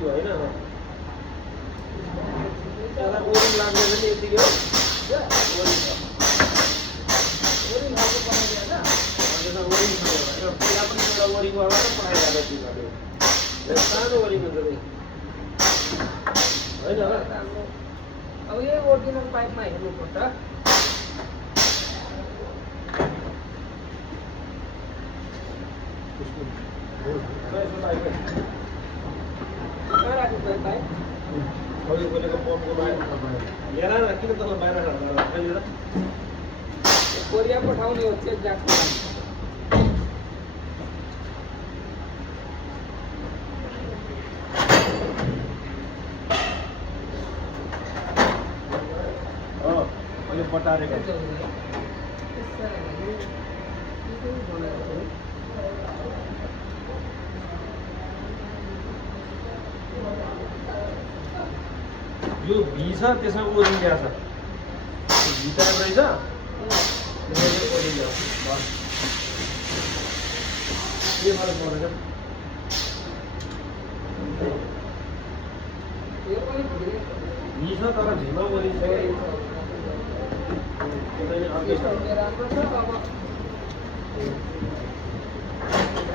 होइन त्यसलाई ओरिङ लाग्दैन नि यतिकै हो ओरिङ छ ओरिङ खालको बनाइदियो होइन त्यसमा ओरिङ छ होइन पहिला पनि एउटा ओरिङवाला र पठाइरहेको तिमीहरूले यो सानो ओरिङ हुन्छ नि होइन र राम्रो अब यही ओरिजिनल पाइपमा हेर्नुपर्छ राखेको पाइप खोलेको पम्पको बाहिर हेर न किन तल बाहिर खैली र कोरिया पठाउने हो चेक जाएको यो बटारेको यो भी छ त्यसमा ओरिङ ल्याएको छ भी टाइप रहेछ त्यसमा ओरिङ ल्याएको बस के फरक परेन भी छ तर भीमा ओरिङ छ राम्रो छ अब